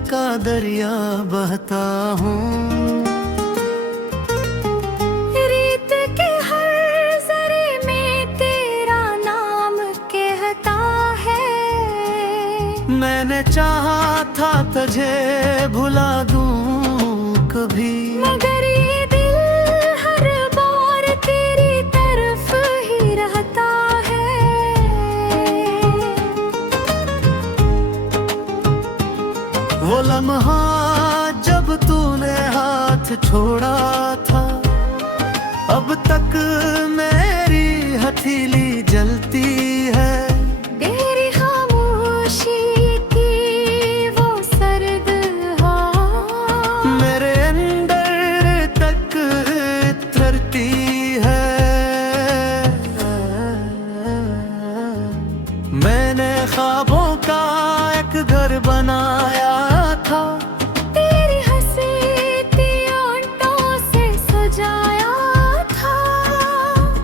का दरिया बहता हूँ। रीत के हर जरे में तेरा नाम कहता है। मैंने चाहा था तुझे भुला दूं कभी, मगर ये दिल हर बार तेरी तरफ ही रहता है। वो लम्हा जब तूने हाथ छोड़ा था, अब तक मेरी हथेली जलती है। तेरी खामोशी की वो सर्द हवा मेरे अंदर तक उतरती है। मैंने ख्वाबों का एक घर बनाया था, तेरी हंसी आंटों से सजाया था।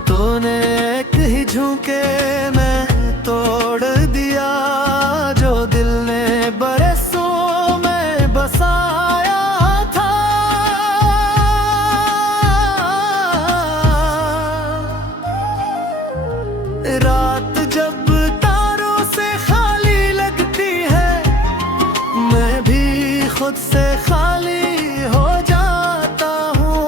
तूने एक ही झुके में तोड़ दिया, जो दिल ने बरसों में बसाया था। रात जब तारों से खाली लगती है, मैं भी खुद से खाली हो जाता हूँ।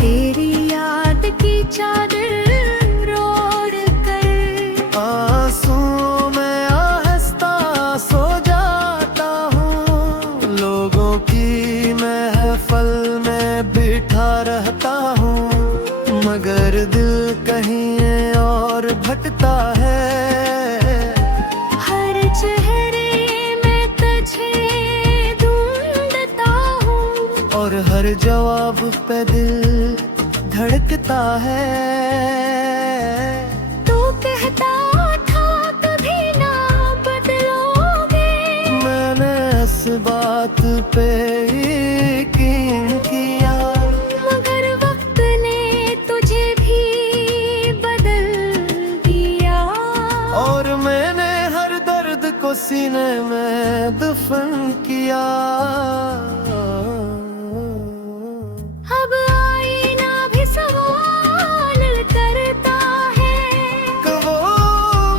तेरी याद की चादर ओढ़ कर आंसुओं में आहिस्ता सो जाता हूँ। लोगों की महफिल में बिठा रहता हूँ, मगर दिल कहीं और भटकता है। हर चेहरे में तुझे ढूंढता हूँ, और हर जवाब पे दिल धड़कता है। तू कहता था कभी ना बदलोगे, मैंने इस बात पे यकीन किया, मगर वक्त ने तुझे भी बदल दिया। और मैंने हर दर्द को सीने में दफन किया। अब आईना भी सवाल करता है, कि वो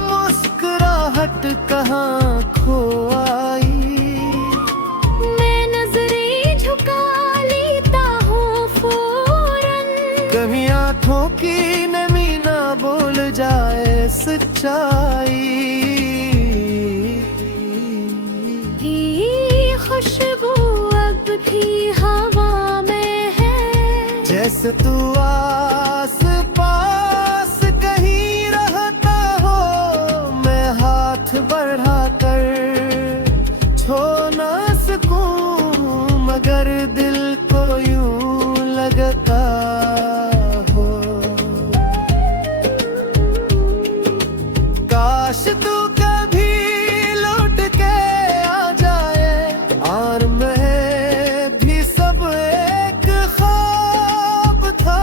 मुस्कुराहट कहाँ खो आई। मैं नजरें झुका लेता हूँ फौरन। कभी आंखों की नमी ना बोल जाए सच्चाई। ये खुशबू अब भी हवा में है, जैसे तू आस पास कहीं रहता हो। मैं हाथ बढ़ा कर छू ना सकूं, मगर दिल को यूं लगता हो काश तू कभी लौट के आ जाए। और मैं भी सब एक ख्वाब था,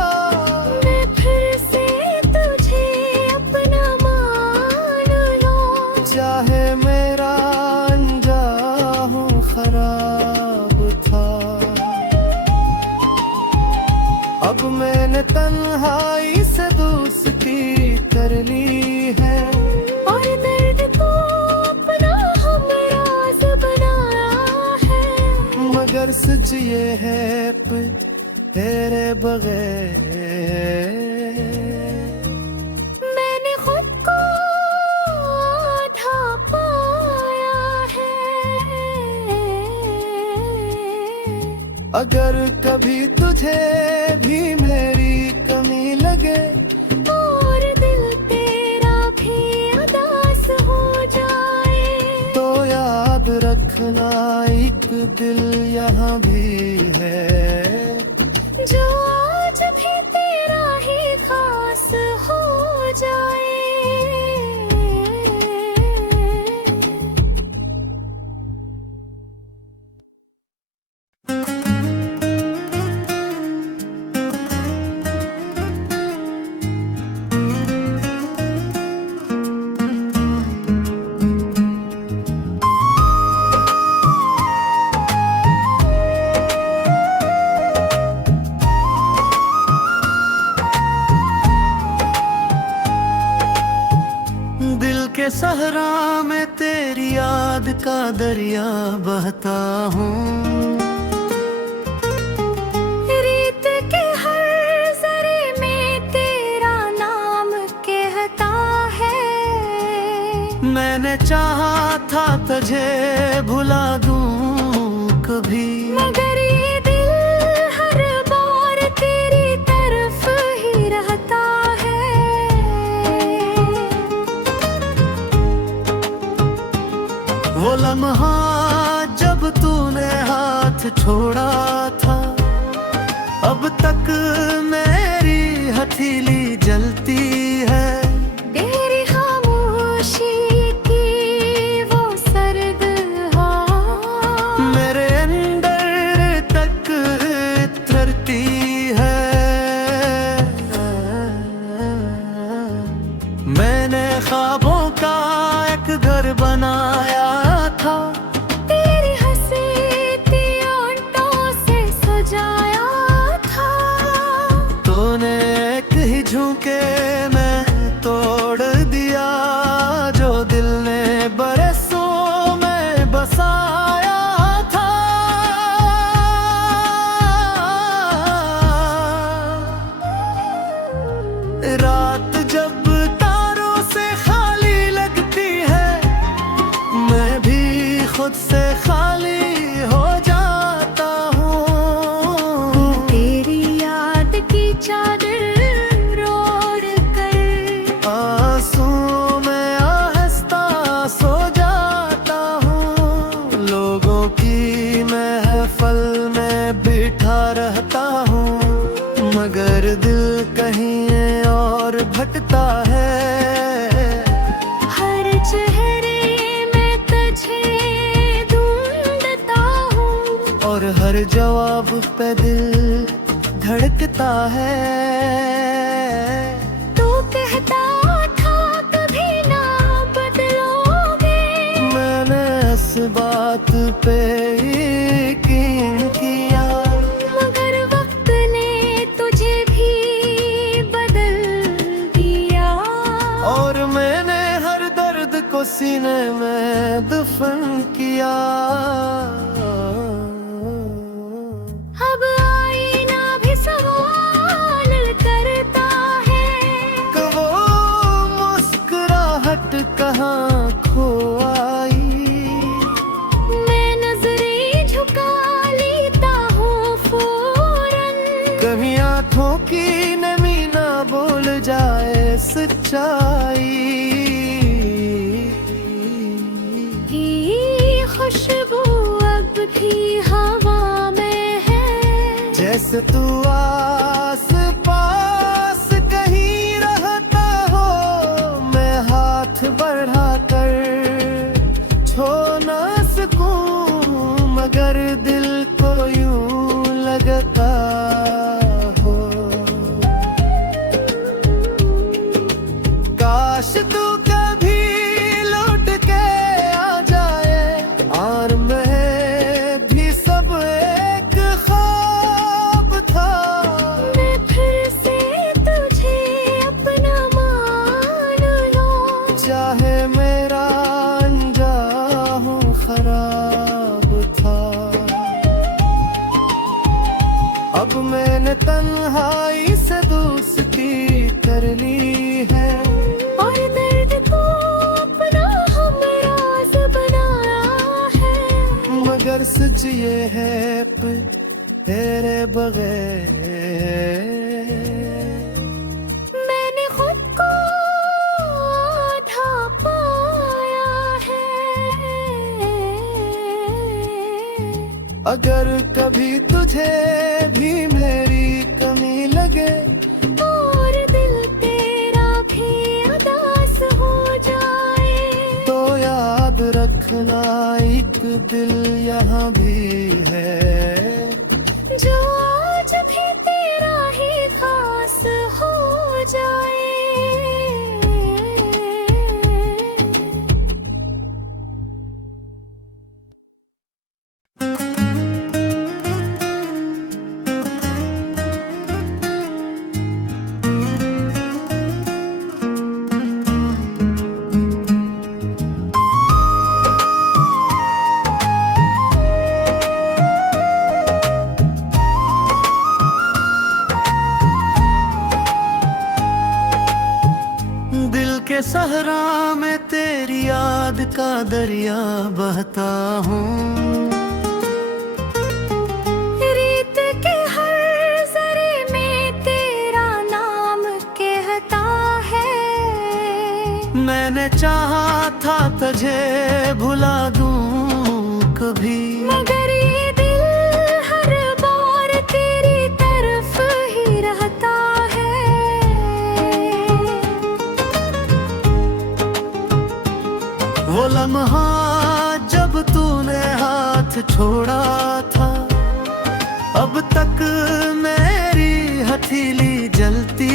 मैं फिर से तुझे अपना मान लूं। चाहे मेरा अंजाम खराब था। अब मैंने तन्हाई से दोस्ती कर ली है, और दर्द को अपना हमराज बनाया है। मगर सच ये है तेरे बगैर मैंने खुद को आधा पाया है। अगर कभी तुझे भी मेरी कमी लगे, और दिल तेरा भी उदास हो जाए, तो याद रखना एक दिल यहाँ भी है, जो आज भी तेरा ही खास हो जाए। का दरिया बहता हूँ। रीत के हर जरे में तेरा नाम कहता है। मैंने चाहा था तुझे भुला दूं कभी, मगर ये दिल हर बार तेरी तरफ ही रहता है। वो लम्हा जब तूने हाथ छोड़ा था, अब तक मेरी हथेली जलती है। तेरी खामोशी की वो सर्द हवा मेरे अंदर तक उतरती है। मैंने ख्वाबों का एक घर बनाया था, तेरी हंसी आंटों से सजाया था। तूने एक ही झुके में तोड़ दिया, जो दिल ने बरसों में बसाया था। रात जब तारों से खाली लगती है, मैं भी खुद से खाली हो जाता हूँ। तेरी याद की चादर ओढ़ कर आंसू में आहिस्ता सो जाता हूँ। लोगों की महफिल में बैठा रहता हूँ, मगर दिल कहीं और भटकता है। हर चेहरे में तुझे ढूंढता हूँ, और हर जवाब पे दिल धड़कता है। तू कहता था कभी ना बदलोगे, मैंने इस बात पे यकीन किया, मगर वक्त ने तुझे भी बदल दिया। और मैंने हर दर्द को सीने में दफन किया। अब आईना भी सवाल करता है, कि वो मुस्कुराहट कहाँ खो आई। मैं नजरें झुका लेता हूँ फौरन। कभी आंखों की नमी ना बोल जाए सच्चाई। ये खुशबू अब भी हवा में है, जैसे तू आस पास कहीं रहता हो। मैं हाथ बढ़ा कर छू ना सकूं, मगर दिल को यूं लगता हो काश तू कभी लौट के आ जाए। और मैं भी सब एक ख्वाब था। मैं फिर से तुझे अपना मान लूं, चाहे मेरा अंजाम खराब था। अब मैंने तन्हाई से दोस्ती कर ली है, और दर्द को अपना हमराज बनाया है। मगर सच ये है तेरे बगैर मैंने खुद को आधा पाया है। अगर कभी तुझे भी मेरी कमी लगे, और दिल तेरा भी उदास हो जाए, तो याद रखना एक दिल यहाँ भी है, जो आज भी तेरा ही खास हो जाए। सहरा में तेरी याद का दरिया बहता हूँ। रीत के हर जरे में तेरा नाम कहता है। मैंने चाहा था तुझे भुला दूं कभी, मगर ये दिल हर बार तेरी तरफ ही रहता है। वो लम्हा जब तूने हाथ छोड़ा था, अब तक मेरी हथेली जलती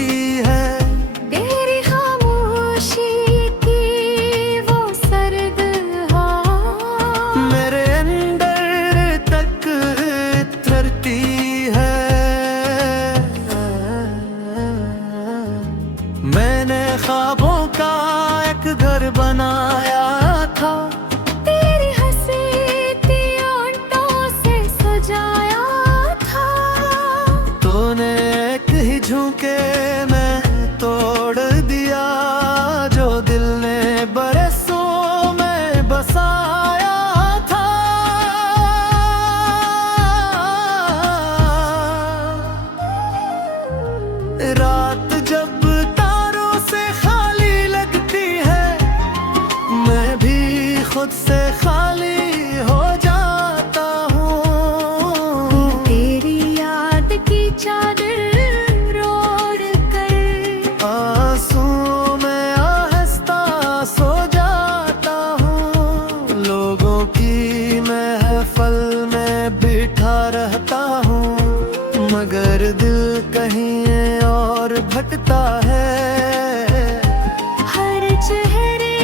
है। तेरी खामोशी की वो सर्द हवा मेरे अंदर तक उतरती है। मैंने ख्वाबों का एक घर बनाया था, तेरी हंसी आंटों से सजाया था। तूने एक ही झुके में तोड़ दिया, जो दिल ने बरसों में बसाया था। रात जब तारों से खाली लगती है, मैं भी खुद से खाली हो जाता हूँ। तेरी याद की चादर ओढ़ कर आंसुओं में आहिस्ता सो जाता हूँ। लोगों की महफिल में बिठा रहता हूँ, मगर दिल कहीं और भटकता है। हर चेहरे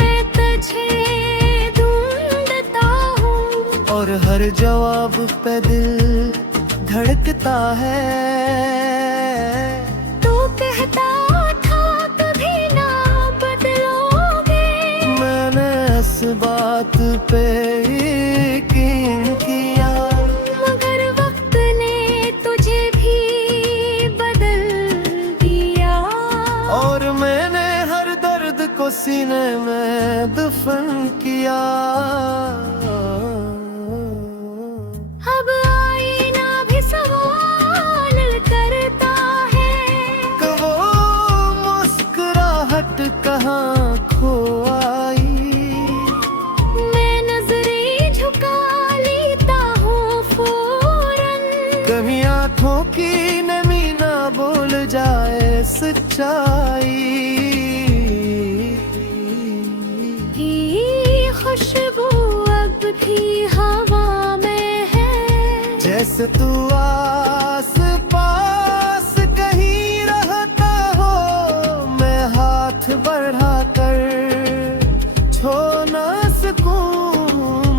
में तुझे ढूंढता हूँ, और हर जवाब पे दिल धड़कता है। तू कहता था कभी ना बदलोगे, मैंने इस बात पे यकीन किया, मगर वक्त ने तुझे भी बदल दिया। और मैंने हर दर्द को सीने में दफन किया। अब आईना भी सवाल करता है, कि वो मुस्कुराहट कहाँ खो आई। मैं नजरें झुका लेता हूँ फौरन। कभी आंखों की नमी ना बोल जाए सच्चाई। ये खुशबू अब भी हवा में है, जैसे तू आस पास कहीं रहता हो। मैं हाथ बढ़ा कर छू ना सकूं,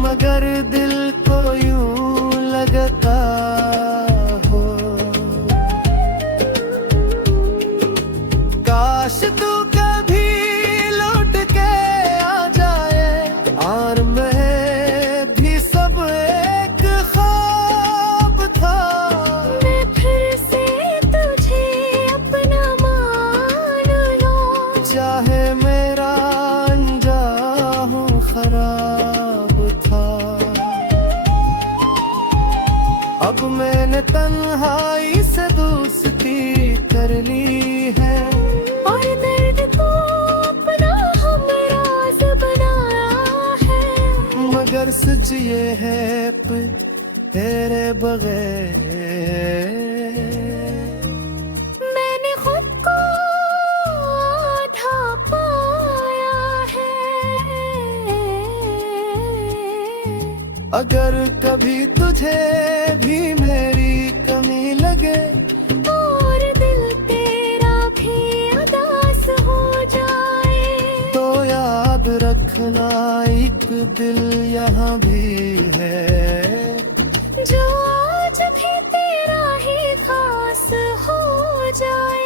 मगर दिल को यूं लगता हो। काश तू कभी लौट के आ जाए, और मैं भी सब एक ख्वाब था। मैं फिर से तुझे अपना मान लूं, चाहे मेरा अंजाम खराब था। अब मैंने तन्हाई से दोस्ती कर ली है, और दर्द को अपना हमराज बनाया है। मगर सच ये है तेरे बगैर मैंने खुद को आधा पाया है। अगर कभी तुझे भी मेरी कमी लगे, और दिल तेरा भी उदास हो जाए, तो याद रखना एक दिल यहाँ भी है, जो आज भी तेरा ही खास हो जाए।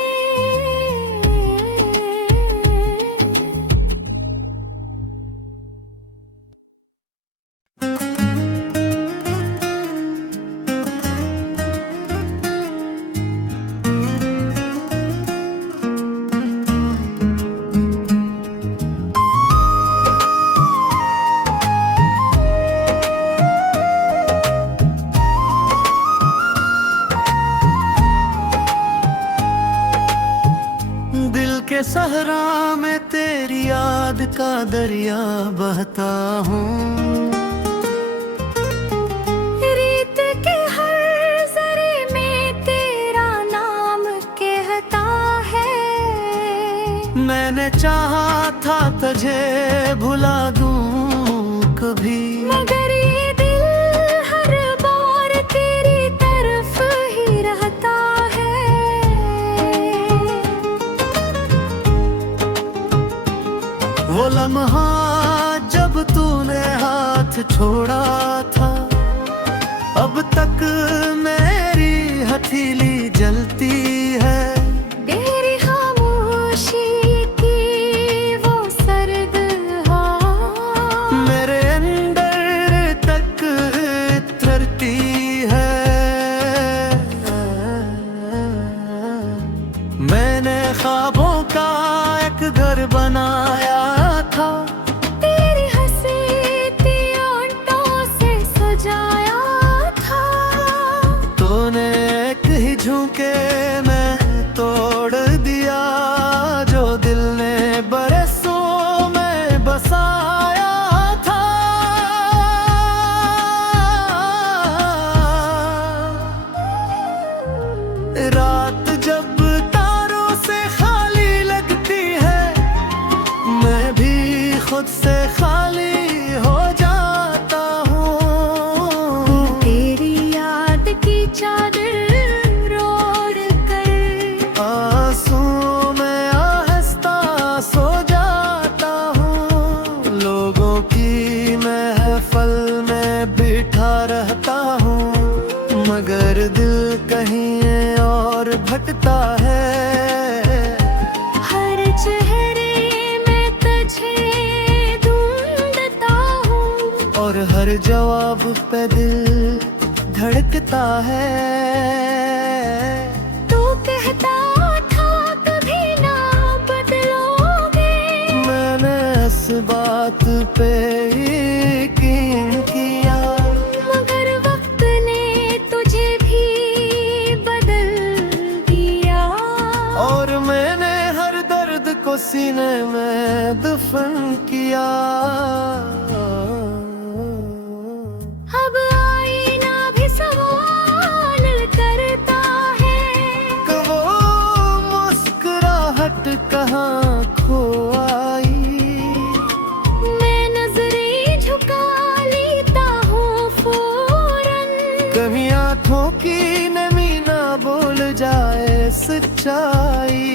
के सहरा में तेरी याद का दरिया बहता हूँ। रीत के हर जरे में तेरा नाम कहता है। मैंने चाहा था तुझे भुला दूँ कभी, मगर ये दिल हर बार तेरी तरफ ही रहता है। वो लम्हा जब तूने हाथ छोड़ा था, अब तक मेरी हथेली जलती है। तेरी खामोशी की वो सर्द हवा मेरे अंदर तक उतरती है। मैंने ख्वाबों का एक घर बनाया था, तेरी हंसी आंटों से सजाया था। तूने एक ही झुके में तोड़ दिया, जो दिल ने बरसों में बसाया था। रात जब तारों से खाली लगती है, मैं भी खुद से खाली हो जाता हूँ। तेरी याद की चादर ओढ़ कर आंसुओं में आहिस्ता सो जाता हूँ। लोगों की महफिल में बिठा रहता हूँ, मगर दिल कहीं और भटकता है। हर चेहरे में तुझे ढूंढता हूँ, और हर जवाब पे दिल धड़कता है। तू कहता था कभी ना बदलोगे, मैंने इस बात पे यकीन किया, मगर वक्त ने तुझे भी बदल दिया। और मैंने हर दर्द को सीने में दफन किया। अब आईना भी सवाल करता है, कि वो मुस्कुराहट कहाँ खो आई। मैं नजरें झुका लेता हूँ फौरन। कभी आंखों की नमी ना बोल जाए सच्चाई।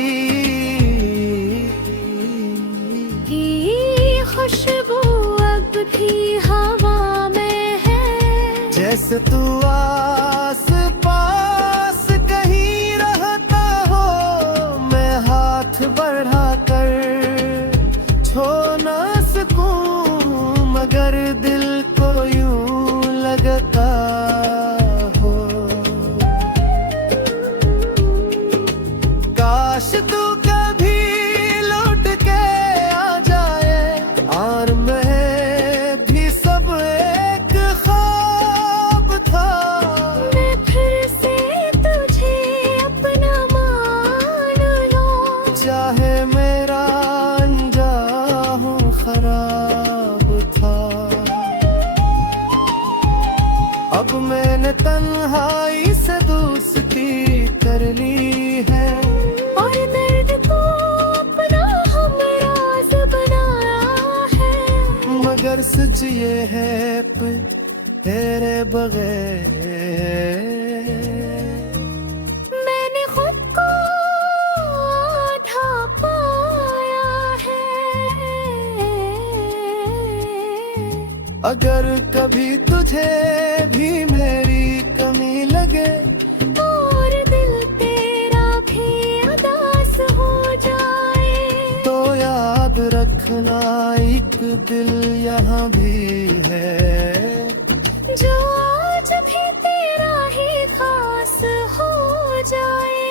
ये खुशबू अब भी हवा में है, जैसे तू आस पास कहीं रहता हो। मैं हाथ बढ़ा कर छू ना सकूं, मगर दिल को यूं लगता हो। काश तू कभी लौट के आ जाए, और मैं भी सब एक ख्वाब था। मैं फिर से तुझे अपना मान लूं, चाहे मेरा अंजाम खराब था। अब मैंने तन्हाई से दोस्ती कर ली है, और दर्द को अपना हमराज बनाया है। मगर सच ये है तेरे बगैर मैंने खुद को आधा पाया है। अगर कभी तुझे भी मेरी कमी लगे, और दिल तेरा भी उदास हो जाए, तो याद रखना एक दिल यहाँ भी है, जो आज भी तेरा ही खास हो जाए।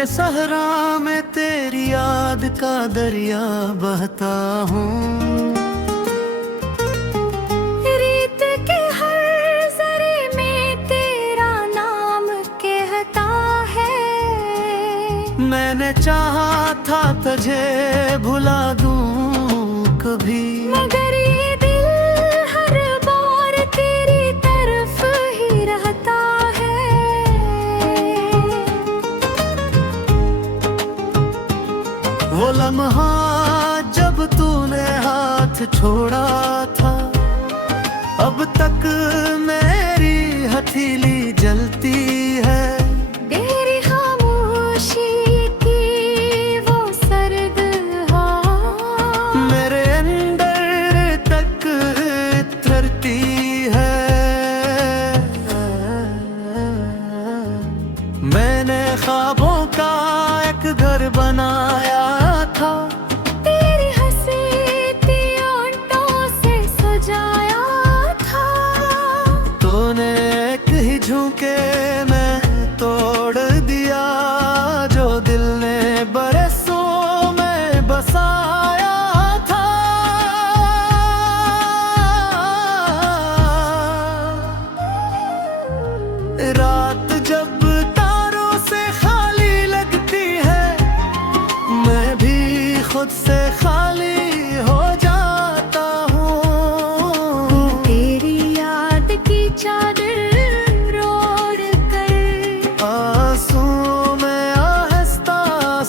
के सहरा में तेरी याद का दरिया बहता हूँ। रीत के हर जरे में तेरा नाम कहता है। मैंने चाहा था तुझे भुला दूं कभी, मगर ये दिल हर बार तेरी तरफ ही रहता है। वो लम्हा जब तूने हाथ छोड़ा था, अब तक मेरी हथेली जलती है। तेरी खामोशी की वो सर्द हवा मेरे अंदर तक उतरती है। मैंने ख्वाबों का एक घर बनाया था, तेरी हंसी आंटों से सजाया था। तूने एक ही झुके में तोड़ दिया, जो दिल ने बरसों में बसाया था। रात जब तारों से खाली लगती है, मैं भी खुद से खाली हो जाता हूँ। तेरी याद की चादर ओढ़ कर आंसुओं में आहिस्ता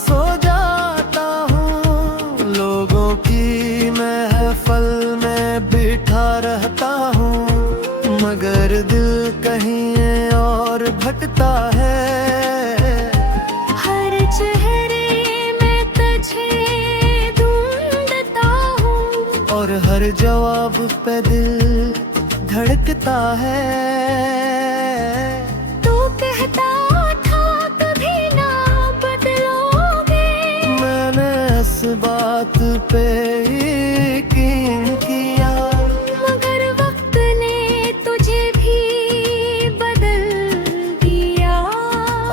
सो जाता हूँ। लोगों की महफिल में बिठा रहता हूँ, मगर दिल कहीं और भटकता है। हर चेहरे में तुझे ढूंढता हूँ, और हर जवाब पे दिल धड़कता है। तू कहता था कभी ना बदलोगे, मैंने इस बात पे यकीन किया, मगर वक्त ने तुझे भी बदल दिया।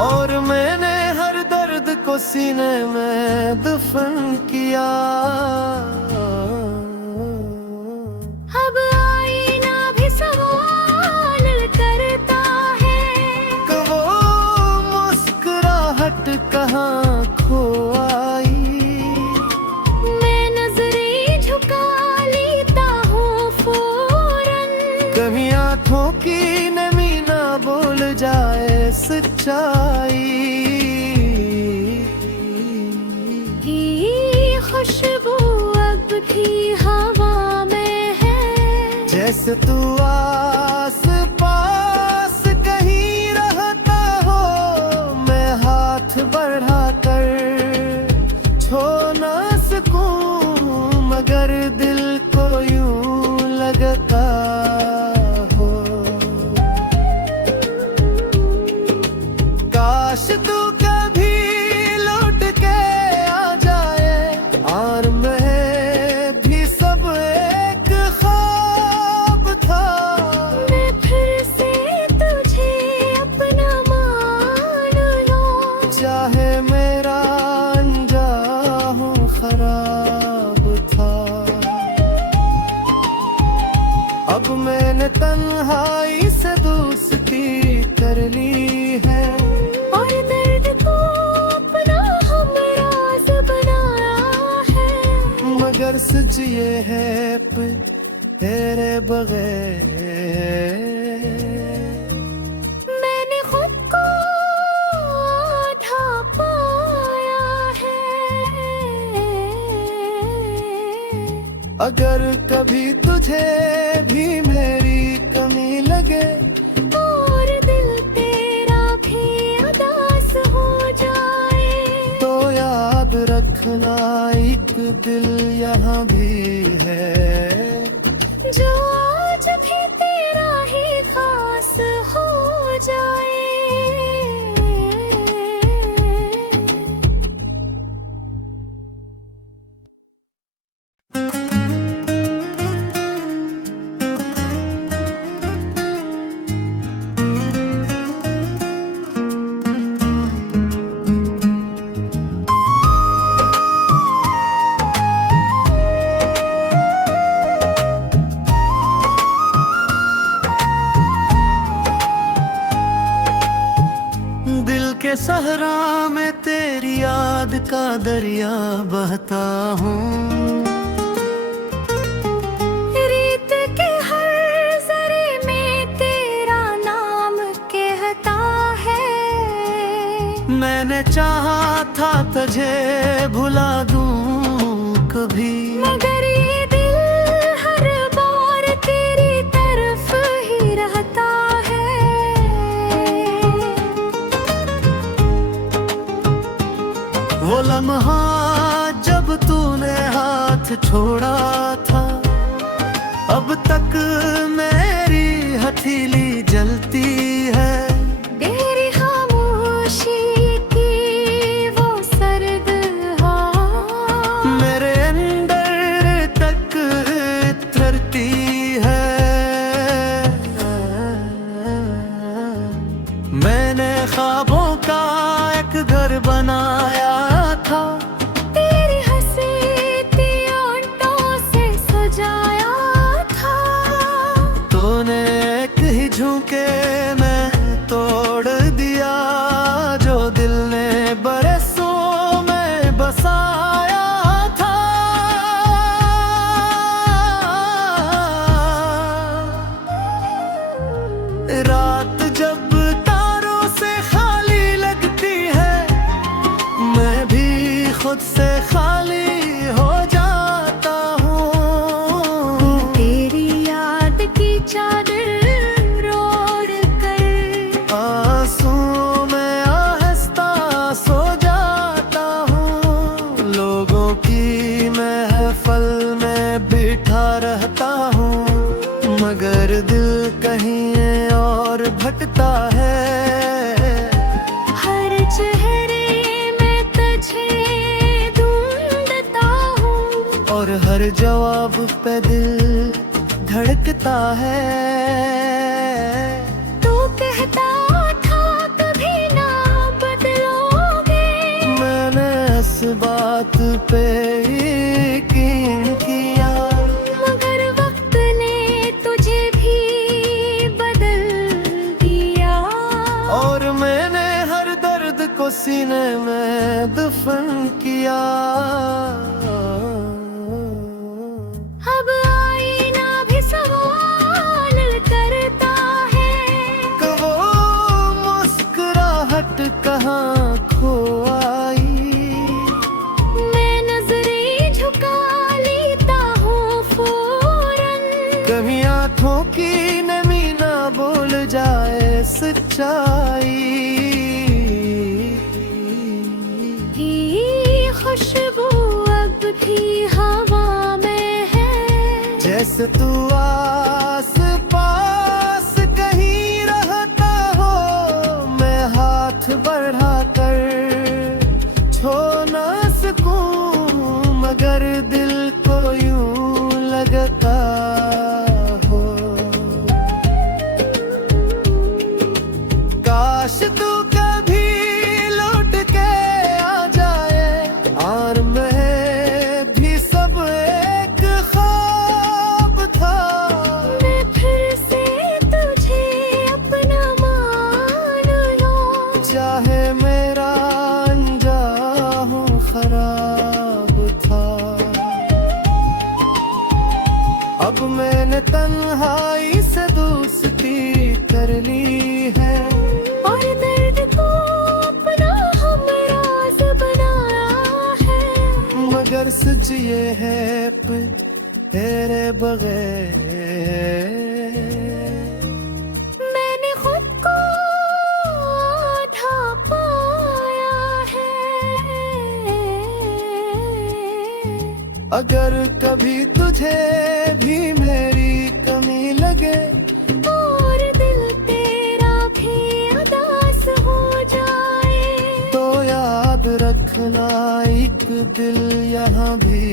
और मैंने हर दर्द को सीने में दफन किया। अब आईना भी सवाल करता है, कि वो मुस्कुराहट कहाँ खो आई। मैं नजरें झुका लेता हूँ फौरन। कहीं आँखों की नमी ना बोल जाए सच्चाई। ये खुशबू अब भी हवा में है, जैसे तू आस पास कहीं रहता हो। मैं हाथ बढ़ा कर छू ना सकूं, मगर दिल को यूं लगता हो काश तू कभी लौट के आ जाए। और मैं भी सब एक ख्वाब था, मैं फिर से तुझे अपना मान लूं। चाहे मेरा अंजाम खराब था। अब मैंने तन्हाई से दोस्ती कर ली है, और दर्द को अपना हमराज बनाया है। मगर सच ये है तेरे बगैर मैंने खुद को आधा पाया है। अगर कभी तुझे भी मेरी कमी लगे, और दिल तेरा भी उदास हो जाए, तो याद रखना एक दिल यहाँ भी है, जो आज भी तेरा ही खास हो जाए। के सहरा में तेरी याद का दरिया बहता हूँ। रीत के हर जरे में तेरा नाम कहता है। मैंने चाहा था तुझे भुला दूं कभी, मगर ये दिल हर बार तेरी तरफ ही रहता है। वो लम्हा जब तूने हाथ छोड़ा था, अब तक मेरी हथेली जलती है। तेरी खामोशी की वो सर्द हवा मेरे अंदर तक उतरती है। मैंने ख्वाबों का एक घर बनाया था, तेरी हंसी आंटों से सजाया था। तूने एक ही झुके में तोड़ दिया, जो दिल ने बरसों में बसाया था। रात जब तारों से खाली लगती है, मैं भी खुद से खाली हो जाता हूँ। तेरी याद की चादर ओढ़ कर आंसुओं में आहिस्ता सो जाता हूँ। लोगों की महफिल में बिठा रहता हूँ, मगर दिल कहीं और भटकता है। हर चेहरे में तुझे ढूंढता हूँ, और हर जवाब पे दिल धड़कता है। तू कहता था कभी ना बदलोगे, मैंने इस बात पे यकीन किया, मगर वक्त ने तुझे भी बदल दिया। और मैंने हर दर्द को सीने में दफन किया। अब आईना भी सवाल करता है, कि वो मुस्कुराहट कहाँ खो आई। मैं नजरें झुका लेता हूँ फौरन। कभी आंखों की नमी ना बोल जाए सच्चाई। ये खुशबू अब भी हवा में है, जैसे तू आस पास कहीं रहता हो, मैं हाथ बढ़ा कर छू ना सकूं, मगर दिल को यूं लगता हो काश तू कभी लौट के आ जाए। और मैं भी सब एक ख्वाब था, मैं फिर से तुझे अपना मान लूं। चाहे मेरा अंजाम खराब था। अब मैंने तन्हाई से दोस्ती कर ली है, और दर्द को अपना हमराज बनाया है। मगर सच ये है तेरे बगैर मैंने खुद को आधा पाया है। अगर कभी तुझे भी मेरी कमी लगे, और दिल तेरा भी उदास हो जाए, तो याद रखना एक दिल यहाँ भी